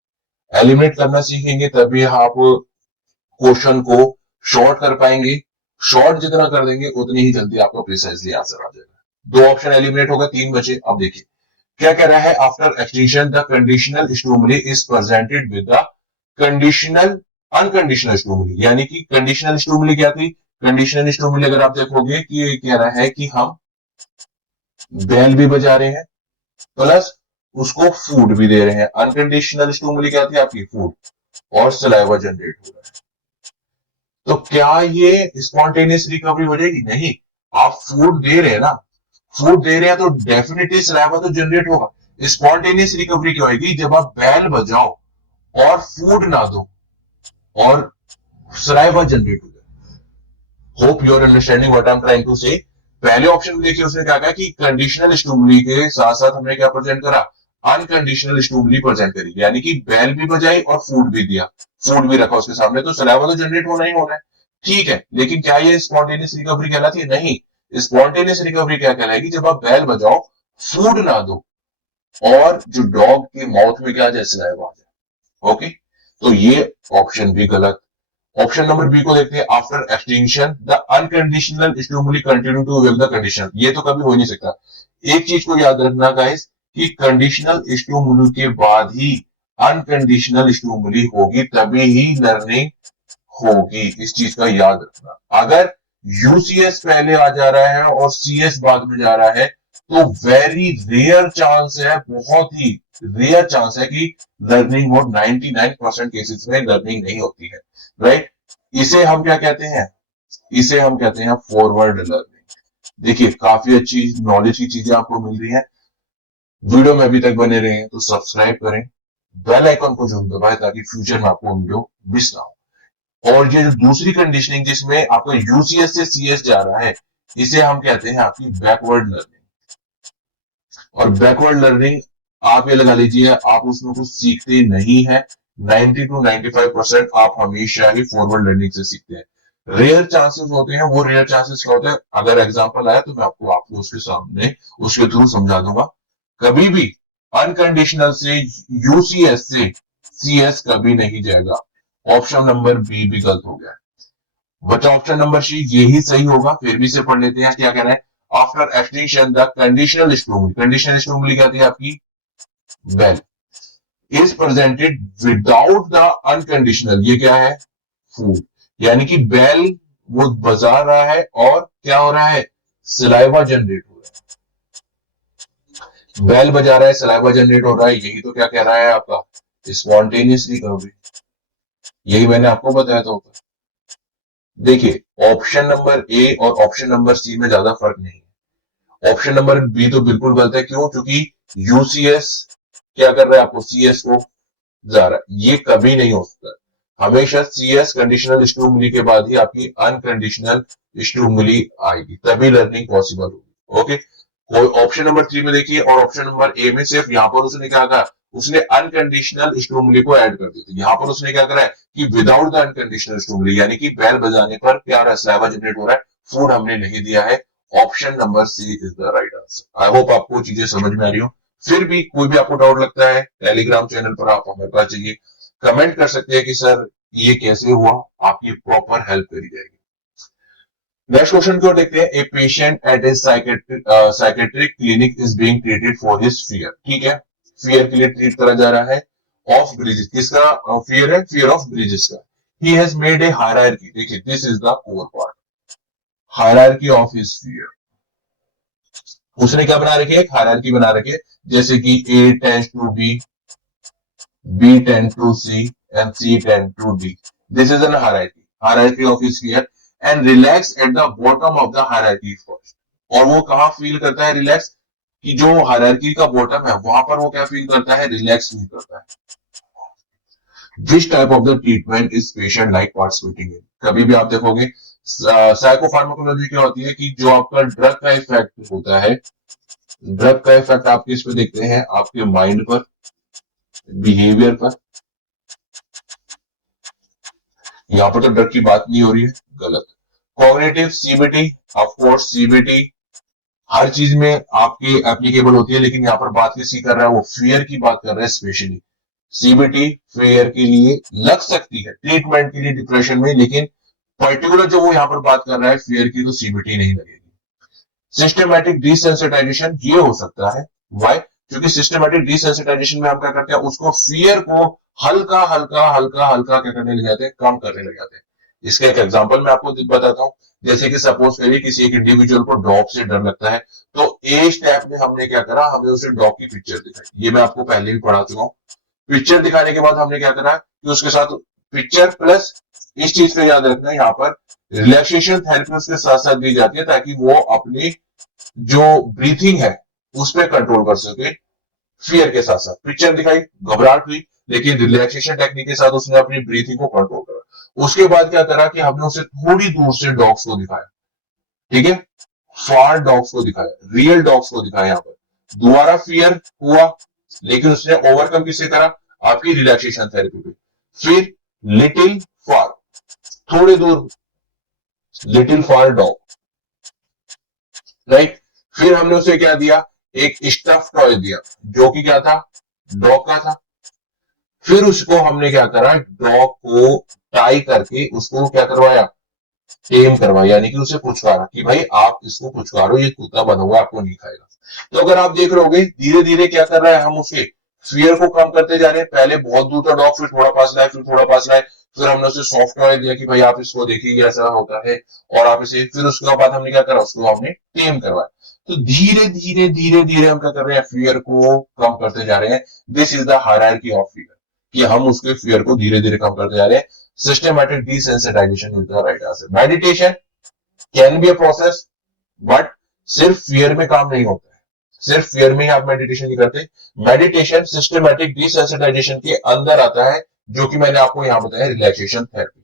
एलिमिनेट करना सीखेंगे तभी आप क्वेश्चन को शॉर्ट कर पाएंगे। शॉर्ट जितना कर देंगे उतनी ही जल्दी आपका प्रिसाइजली आंसर आ जाएगा। 2 ऑप्शन एलिमिनेट होगा, 3 बचे। अब देखिए क्या कह रहा है, after extension the conditional stimuli is presented with the conditional unconditional stimuli. यानी कि कंडीशनल स्टिमुली क्या थी, कंडीशनल स्टिमुली अगर आप देखोगे कि ये कह रहा है कि हम बेल भी बजा रहे हैं प्लस उसको फूड भी दे रहे हैं। अनकंडीशनल स्टिमुली क्या थी आपकी, फूड, और सलाइवा जनरेट हो रहा है। तो क्या ये स्पॉन्टेनियस रिकवरी हो जाएगी, नहीं। आप फूड दे रहे हैं ना, फूड दे रहे हैं तो डेफिनेटली सलाइवा तो जनरेट होगा। स्पॉन्टेनियस रिकवरी क्या होगी, जब आप बैल बजाओ और फूड ना दो और सलाइवा जनरेट हो जाए। Hope you are understanding what I am trying to say. पहले ऑप्शन में देखिए उसने क्या कहा कि कंडीशनल स्टिमुली के साथ साथ हमने क्या प्रेजेंट करा, अनकंडीशनल स्टिमुली प्रेजेंट करी, यानी कि बैल भी बजाई और फूड भी दिया, फूड भी रखा उसके सामने, तो सलाइवा तो जनरेट होना ही होना है। ठीक है, लेकिन क्या ये स्पॉन्टेनियस रिकवरी कहलाती है, नहीं। स्पॉन्टेनियस रिकवरी क्या कहलाएगी, जब आप बैल बजाओ, फूड ना दो और जो डॉग के माउथ में क्या जाए, सलाइवा आ जाए। ओके, तो ये ऑप्शन भी गलत। ऑप्शन नंबर बी को देखते हैं, after extinction the unconditional stimuli continue to work the conditional. ये तो कभी हो नहीं सकता। एक चीज को याद रखना गाइस कि कंडीशनल स्टिमुली के बाद ही अनकंडीशनल स्टिमुली होगी, तभी ही लर्निंग होगी। इस चीज का याद रखना। अगर यूसीएस पहले आ जा रहा है और सीएस बाद में जा रहा है, तो वेरी रेयर चांस है, बहुत ही रेयर चांस है कि लर्निंग हो। 99% केसेस में लर्निंग नहीं होती है, राइट। इसे हम क्या कहते हैं, इसे हम कहते हैं फॉरवर्ड लर्निंग। देखिए काफी अच्छी नॉलेज की चीजें आपको मिल रही है। वीडियो में अभी तक बने रहे हैं तो सब्सक्राइब करें, बेल आइकन को जरूर दबाएं ताकि फ्यूचर में आपको वीडियो मिस ना हो। और ये जो दूसरी कंडीशनिंग जिसमें आपका यूसीएस से सीएस जा रहा है, इसे हम कहते हैं आपकी बैकवर्ड लर्निंग। और बैकवर्ड लर्निंग आप ये लगा लीजिए, आप उसमें कुछ सीखते नहीं है। 90 to 95% आप हमेशा ही फॉरवर्ड लर्निंग से सीखते हैं। रेयर चांसेस होते हैं, वो रेयर चांसेस क्या होते हैं, अगर एग्जांपल आया तो मैं आपको उसके सामने उसके थ्रू समझा दूंगा। कभी भी अनकंडीशनल से यूसीएस से सीएस कभी नहीं जाएगा। ऑप्शन नंबर बी भी गलत हो गया बच्चा, ऑप्शन नंबर सी यही सही होगा। फिर भी से पढ़ लेते हैं क्या कह रहा है। After extinction the conditional stimuli, conditional stimuli क्या थी आपकी, bell is presented without the unconditional, ये क्या है, फूड। यानी कि बेल वो बजा रहा है और क्या हो रहा है, सलाइवा जनरेट हो रहा है। बेल बजा रहा है, सलाइवा जनरेट हो रहा है, यही तो क्या कह रहा है आपका स्पॉन्टेनियस रिकवरी। यही मैंने आपको बताया था ऊपर। देखिए ऑप्शन नंबर ए और ऑप्शन नंबर सी में ज्यादा फर्क नहीं है। ऑप्शन नंबर बी तो बिल्कुल गलत है, क्यों, क्योंकि यूसीएस क्या कर रहा है, आपको सीएस को जा रहा है, ये कभी नहीं हो सकता। हमेशा सीएस कंडीशनल स्टिमुली के बाद ही आपकी अनकंडीशनल स्टिमुली आएगी, तभी लर्निंग पॉसिबल होगी। ओके, कोई ऑप्शन नंबर 3 में देखिए और ऑप्शन नंबर ए में सिर्फ यहां पर उसने क्या कहा, उसने अनकंडीशनल स्टिमुली को ऐड कर दिया। यहां पर उसने क्या करा है कि विदाउट द अनकंडीशनल स्टिमुली, यानी कि बेल बजाने पर क्या हो रहा है, सलाइवा जनरेट हो रहा है, फूड हमने नहीं दिया है। Option number C is the right answer. I hope आपको चीजें समझ में आ रही हो। फिर भी कोई भी आपको डाउट लगता है, टेलीग्राम चैनल पर आप हमें पास चाहिए, कमेंट कर सकते हैं कि सर ये कैसे हुआ, आपकी प्रॉपर हेल्प करी जाएगी। नेक्स्ट क्वेश्चन की ओर देखते हैं। A patient at A psychiatric clinic is being treated for his fear, ठीक है, फियर के लिए ट्रीट करा जा रहा है। ऑफ ब्रिजेस, किसका फियर है, फियर ऑफ ब्रिजेस का। He has made a hierarchy, देखिए this is the core part, hierarchy of his fear. उसने क्या बना रखी है, एक हायरार्की बना रखी है, जैसे कि a tends to be, B tend to C and C tend to D. This is an hierarchy of his sphere, and relax at the bottom of the hierarchy first. और वो कहाँ फील करता है रिलैक्स, कि जो hierarchy का bottom है वहां पर वो क्या फील करता है, रिलैक्स फील करता है। This type of the treatment is patient like participating in. कभी भी आप देखोगे साइकोफार्माकोलॉजी क्या होती है कि जो आपका ड्रग का इफेक्ट होता है, ड्रग का इफेक्ट आप किस पे देखते हैं, आपके माइंड पर, बिहेवियर पर। यहां पर तो ड्रग की बात नहीं हो रही है, गलत। Cognitive CBT, of course CBT हर चीज में आपके एप्लीकेबल होती है, लेकिन यहाँ पर बात किसकी कर रहा है, वो फियर की बात कर रहा है स्पेशली। सीबीटी फियर के लिए लग सकती है, ट्रीटमेंट के लिए डिप्रेशन में, लेकिन पर्टिकुलर जो वो यहाँ पर बात कर रहा है फियर की, तो सीबीटी नहीं लगेगी। सिस्टमैटिक डिसेंसिटाइजेशन ये हो सकता है, वाई, क्योंकि सिस्टमैटिक डिसेंसिटाइजेशन में हम क्या करते हैं, उसको फियर को हल्का हल्का हल्का हल्का क्या करने लग जाते हैं, कम करने लग जाते हैं। इसका एक एग्जांपल मैं आपको बताता हूं। जैसे कि सपोज करिए किसी एक इंडिविजुअल को डॉग से डर लगता है, तो ए स्टेप में हमने क्या करा, हमने उसे डॉग की पिक्चर दिखाई। ये मैं आपको पहले भी पढ़ा चुका हूँ। पिक्चर दिखाने के बाद हमने क्या करा कि उसके साथ पिक्चर प्लस इस चीज को याद रखना है, यहाँ पर रिलैक्सेशन थेरेपी उसके साथ साथ दी जाती है, ताकि वो अपनी जो ब्रीथिंग है उस पर कंट्रोल कर सके। फियर के साथ साथ पिक्चर दिखाई, घबराहट हुई, लेकिन रिलैक्सेशन टेक्निक के साथ उसने अपनी ब्रीथिंग को कंट्रोल करा। उसके बाद क्या करा कि हमने उसे थोड़ी दूर से डॉग्स को दिखाया, ठीक है, फार डॉग्स को दिखाया, रियल डॉग्स को दिखाया। यहाँ पर दोबारा फियर हुआ, लेकिन उसने ओवरकम किससे करा, आपकी रिलैक्सेशन थेरेपी पे। फिर लिटिल फार, थोड़ी दूर लिटिल फार डॉग, राइट। फिर हमने उसे क्या दिया, एक स्टफ टॉय दिया, जो कि क्या था, डॉग का था। फिर उसको हमने क्या करा, डॉग को टाई करके उसको क्या करवाया, टेम करवाया, यानी कि उसे पुचकारा कि भाई आप इसको पुचकारो, ये कुत्ता बना हुआ आपको नहीं खाएगा। तो अगर आप देख रहे धीरे धीरे क्या कर रहा है, हम उसके फियर को कम करते जा रहे हैं। पहले बहुत दूर का डॉग, फिर थोड़ा पास लाए, फिर थोड़ा पास लाए, फिर हमने उसे सॉफ्टवेयर दिया कि भाई आप इसको देखिए ऐसा होता है, और आप इसे, फिर उसके बाद हमने क्या करा, उसको हमने टेम करवाया। तो धीरे धीरे धीरे धीरे हम क्या कर रहे हैं, फियर को कम करते जा रहे हैं। This is the hierarchy of fear, कि हम उसके फियर को धीरे धीरे कम करते जा रहे हैं। Systematic desensitization is the right answer. Meditation can be a process, but सिर्फ फियर में काम नहीं होता है, सिर्फ फियर में ही आप मेडिटेशन नहीं करते। मेडिटेशन सिस्टमैटिक डिसेंसिटाइजेशन के अंदर आता है, जो कि मैंने आपको यहां बताया रिलैक्सेशन थेरेपी।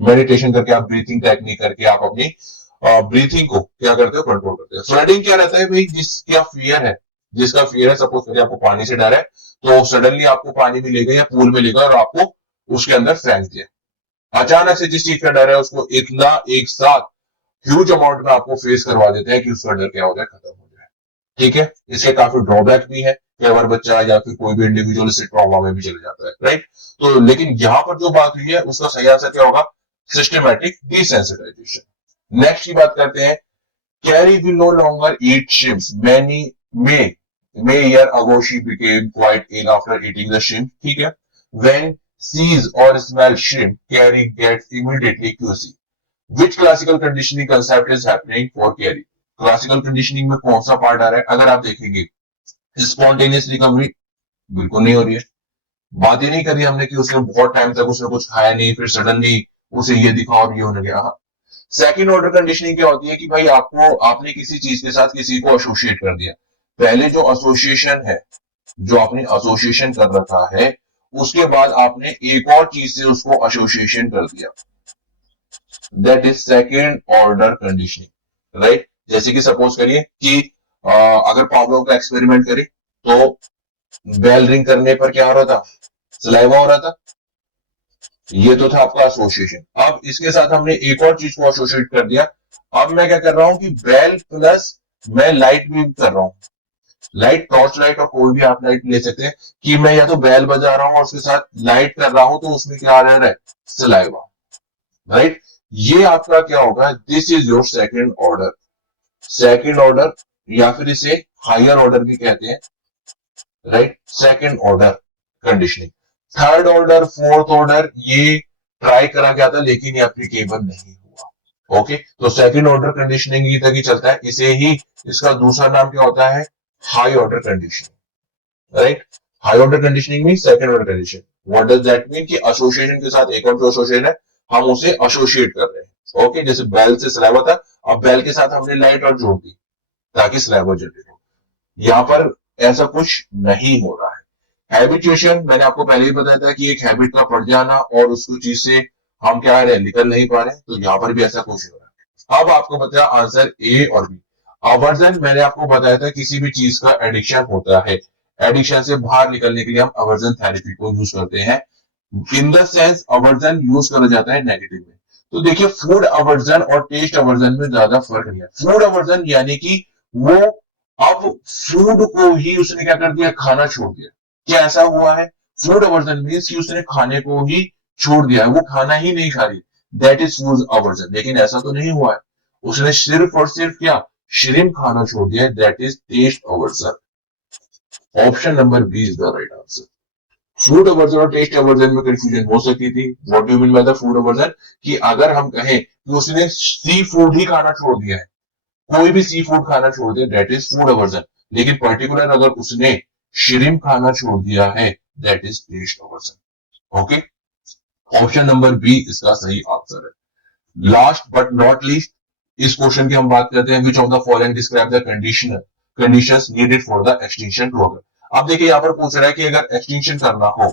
मेडिटेशन करके आप ब्रीथिंग टेक्निक करके आप अपनी ब्रीथिंग को क्या करते हो, कंट्रोल करते हो। फ्लडिंग क्या रहता है भाई, जिसका फियर है, जिसका फियर है, सपोज करिए आपको पानी से डर है, तो सडनली आपको पानी में ले गए या पूल में ले गए और आपको उसके अंदर फेंक दिया। अचानक से जिस चीज का डर है उसको इतना एक साथ ह्यूज अमाउंट में आपको फेस करवा देते हैं कि उसका डर क्या हो जाए, खत्म हो जाए। ठीक है, इसके काफी ड्रॉबैक भी है, कई बार बच्चा या फिर कोई भी इंडिविजुअल इससे ट्रॉमा में भी चले जाता है, राइट। तो लेकिन यहां पर जो बात हुई है उसका सही आंसर क्या होगा, सिस्टमैटिक डिसेंसिटाइजेशन। नेक्स्ट की बात करते हैं, Carey will no longer eat shrimps, many may year ago she became quite ill after eating the shrimp. ठीक है, व्हेन सीज और smell shrimp, Carey gets immediately queasy. Which classical conditioning concept is happening for Carey? Classical conditioning में कौन सा part आ रहा है, अगर आप देखेंगे स्पॉन्टेनियस रिकवरी बिल्कुल नहीं हो रही है। बात ही नहीं करी हमने कि उसने बहुत टाइम तक उसने कुछ खाया नहीं, फिर सडनली उसे ये दिखा और ये होने गया। सेकंड ऑर्डर कंडीशनिंग क्या होती है कि भाई आपको, आपने किसी चीज के साथ किसी को एसोसिएट कर दिया। पहले जो एसोसिएशन है, जो आपने एसोसिएशन कर रखा है, उसके बाद आपने एक और चीज से उसको एसोसिएशन कर दिया, that is second order conditioning, right. जैसे कि सपोज करिए कि अगर पावलोव का एक्सपेरिमेंट करें, तो बेल रिंग करने पर क्या हो रहा था, सलाइवा हो रहा था, ये तो था आपका एसोसिएशन। अब इसके साथ हमने एक और चीज को एसोसिएट कर दिया। अब मैं क्या कर रहा हूं कि बेल प्लस मैं लाइट भी कर रहा हूं, लाइट, टॉर्च लाइट और कोई भी आप लाइट ले सकते हैं, कि मैं या तो बेल बजा रहा हूं और उसके साथ लाइट कर रहा हूं, तो उसमें क्या आ रहा है, सलाइवा, राइट। ये आपका क्या होगा, this is your second order. Second order या फिर इसे हायर ऑर्डर भी कहते हैं, right, second order conditioning. Third order, fourth order ये ट्राई करा गया था लेकिन ये एप्लीकेबल नहीं हुआ। ओके, तो सेकंड ऑर्डर कंडीशनिंग ही तक ही चलता है, इसे ही, इसका दूसरा नाम क्या होता है, high order conditioning, right. High order conditioning mean second order condition. What does that mean कि एसोसिएशन के साथ एक और जो एसोसिएशन है, हम उसे एसोसिएट कर रहे हैं। ओके, जैसे बेल से सलाइवा था, अब बेल के साथ हमने लाइट और जोड़ दी ताकि सलाइवा जनरेट हो। यहां पर ऐसा कुछ नहीं हो रहा है। हैबिचुएशन मैंने आपको पहले ही बताया था कि एक हैबिट का पड़ जाना और उसको चीज से हम क्या है, निकल नहीं पा रहे, तो यहां पर भी ऐसा कुछ हो रहा है। अब आपको बताया आंसर ए और बी। अवर्जन मैंने आपको बताया था किसी भी चीज का एडिक्शन होता है, एडिक्शन से बाहर निकलने के लिए हम अवर्जन थेरेपी को यूज करते हैं। In the sense aversion use करा जाता है नेगेटिव में। तो देखिए, फूड अवर्जन और टेस्ट अवर्जन में ज्यादा फर्क नहीं है। फूड अवर्जन यानी कि वो अब फूड को ही उसने क्या कर दिया, खाना छोड़ दिया। क्या ऐसा हुआ है, फूड अवर्जन मीन्स कि उसने खाने को ही छोड़ दिया है, वो खाना ही नहीं खा रही, दैट इज फूड अवर्जन। लेकिन ऐसा तो नहीं हुआ है, उसने सिर्फ और सिर्फ क्या, श्रिम्प खाना छोड़ दिया है, that is taste aversion. Option number B is the right answer. Food aversion और टेस्ट अवर्जन में कंफ्यूजन हो सकती थी। What do mean by the food aversion, कि अगर हम कहें कि उसने सी फूड ही खाना छोड़ दिया है, कोई भी सी फूड खाना छोड़ दिया, दैट इज फूड अवर्जन। लेकिन पर्टिकुलर अगर उसने श्रिम्प खाना छोड़ दिया है, that is taste aversion. Okay, option number B इसका सही आंसर है। लास्ट बट नॉट लीस्ट, इस क्वेश्चन की हम बात करते हैं, which of the following describe the conditions needed for the extinction program. अब देखिए यहां पर पूछ रहा है कि अगर एक्सटिंक्शन करना हो,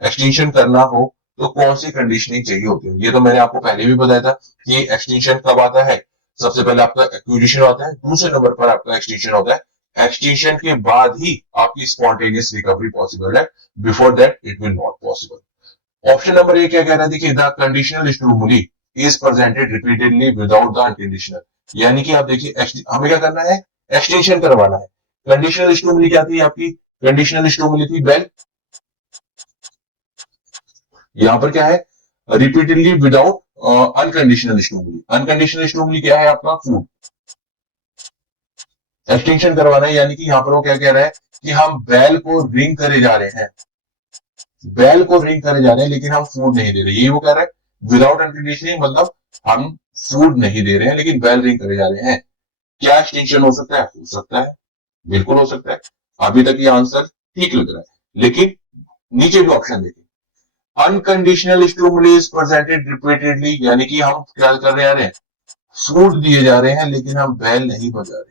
एक्सटिंक्शन करना हो तो कौन सी कंडीशनिंग चाहिए होती है। ये तो मैंने आपको पहले भी बताया था कि एक्सटिंक्शन कब आता है, सबसे पहले आपका एक्विजिशन आता है, दूसरे नंबर पर आपका एक्सटिंक्शन होता है। एक्सटिंक्शन के बाद ही आपकी स्पॉन्टेनियस रिकवरी पॉसिबल है, before that it will not possible. Option number ए क्या कह रहा है, देखिए, the conditional stimuli is presented repeatedly without the unconditional. यानी कि आप देखिए, हमें क्या करना है, एक्सटेंशन करवाना है। कंडीशनल स्टिमुली क्या थी आपकी, कंडीशनल स्टिमुली थी बेल, यहां पर क्या है, repeatedly without unconditional stimuli. Unconditional stimuli क्या है आपका, फूड। एक्सटेंशन करवाना है, यानी कि यहां पर वो क्या कह रहा है कि हम बेल को रिंग करे जा रहे हैं, बेल को रिंग करे जा रहे हैं लेकिन हम फूड नहीं दे रहे, यही वो कह रहे हैं विदाउट अनकंडीशनिंग, मतलब हम फूड नहीं दे रहे हैं लेकिन बेल रिंग करे जा रहे हैं। क्या एक्सटेंशन हो सकता है? हो सकता है, बिल्कुल हो सकता है। अभी तक ये आंसर ठीक लग रहा है, लेकिन नीचे भी ऑप्शन देखिए, unconditional stimuli is presented repeatedly, यानी कि हम क्या कर रहे हैं, फूड दिए जा रहे हैं लेकिन हम बेल नहीं बजा रहे।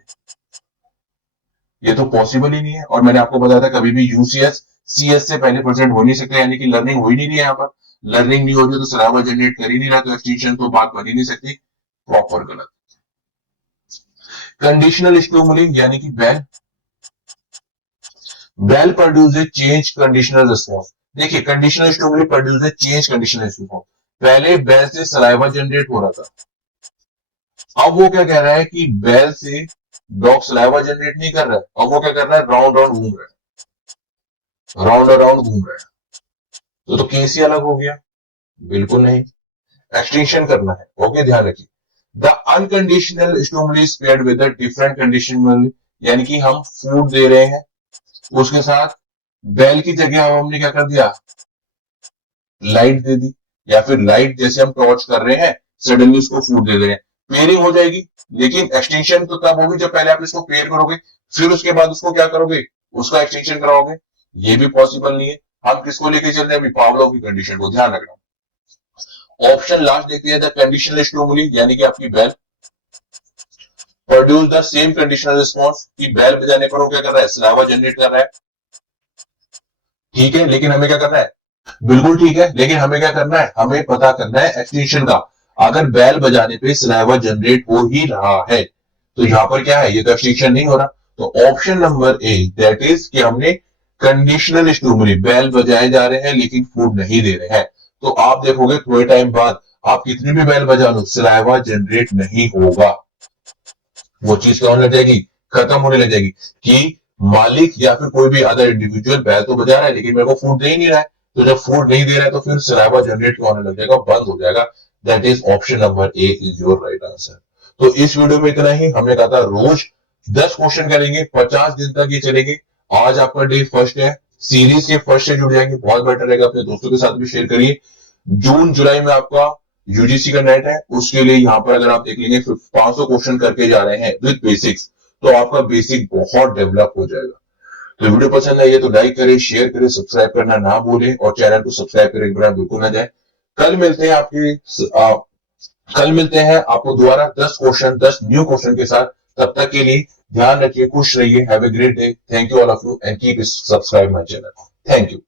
ये तो पॉसिबल ही नहीं है, और मैंने आपको बताया था कभी भी यूसीएस सीएस से पहले प्रेजेंट हो नहीं सकता, यानी कि लर्निंग हो ही नहीं रही है। यहाँ पर लर्निंग नहीं हो रही तो सराबा जनरेट कर ही नहीं रहा, तो एक्सटेंशन तो बात बन ही नहीं सकती। प्रॉपर गलत। कंडीशनल स्टिमुली यानी कि bell, bell produce change conditional response. देखिए conditional stimuli produce change conditional response. पहले बेल से सलाइवा जनरेट हो रहा था, अब वो क्या कह रहा है कि बेल से डॉग सलाइवा जनरेट नहीं कर रहा है, अब वो क्या कर रहा है, राउंड राउंड घूम रहा है, राउंड राउंड घूम रहा है। तो केस ही अलग हो गया, बिल्कुल नहीं। एक्सटेंशन करना है, ओके, ध्यान रखिए। The unconditional stimuli is paired with different conditional, यानी कि हम फूड दे रहे हैं, उसके साथ बेल की जगह हमने क्या कर दिया, लाइट दे दी, या फिर लाइट जैसे हम टॉर्च कर रहे हैं सडनली उसको फूड दे रहे हैं, पेयरिंग हो जाएगी। लेकिन एक्सटेंशन तो तब होगी जब पहले आप इसको पेयर करोगे, फिर उसके बाद उसको क्या करोगे, उसका एक्सटेंशन कराओगे। ये भी पॉसिबल नहीं है। हम किसको लेके चल रहे हैं अभी, पावलोव की कंडीशन को, ध्यान रखना। ऑप्शन लास्ट देखते हैं, द कंडीशनल स्टिमुली यानी कि आपकी bell produce the same conditional response, कि बेल बजाने पर वो क्या कर रहा है, सलाइवा जनरेट कर रहा है। ठीक है, लेकिन हमें क्या करना है, बिल्कुल ठीक है, लेकिन हमें क्या करना है, हमें पता करना है एक्सटेंशन का। अगर बेल बजाने पे सलाइवा जनरेट हो ही रहा है तो यहां पर क्या है, ये तो एक्सटेंशन नहीं हो रहा। तो option number A that is कि हमने कंडीशनल स्टिमुली, बेल बजाए जा रहे हैं लेकिन फूड नहीं दे रहे हैं। तो आप देखोगे थोड़े टाइम बाद आप कितनी भी बेल बजा लो सलाइवा जनरेट नहीं होगा। वो चीज क्या होने लग जाएगी, खत्म होने लग जाएगी, कि मालिक या फिर कोई भी अदर इंडिविजुअल बैल तो बजा रहा है लेकिन मेरे को फूड दे ही नहीं रहा है। तो जब फूड नहीं दे रहा है तो फिर सलाइवा जनरेट होने लग जाएगा, बंद हो जाएगा। That is option number A is your right answer. तो इस वीडियो में इतना ही। हमने कहा था रोज 10 क्वेश्चन करेंगे, 50 दिन तक ये चलेंगे। आज आपका डे फर्स्ट है, सीरीज के फर्स्ट से जुड़ जाएंगे, बहुत बेटर रहेगा। अपने दोस्तों के साथ भी शेयर करिए। जून जुलाई में आपका यूजीसी का नेट है, उसके लिए यहाँ पर अगर आप देख लेंगे 500 क्वेश्चन करके जा रहे हैं विद बेसिक्स, तो आपका बेसिक बहुत डेवलप हो जाएगा। तो वीडियो पसंद आई है तो लाइक करें, शेयर करें, सब्सक्राइब करना ना भूलें, और चैनल को सब्सक्राइब करें बिल्कुल ना जाए। कल मिलते हैं कल मिलते हैं आपको दोबारा 10 क्वेश्चन, 10 न्यू क्वेश्चन के साथ। तब तक के लिए ध्यान रखिए, खुश रहिए, have a great day, thank you all of you and keep subscribe my channel, thank you.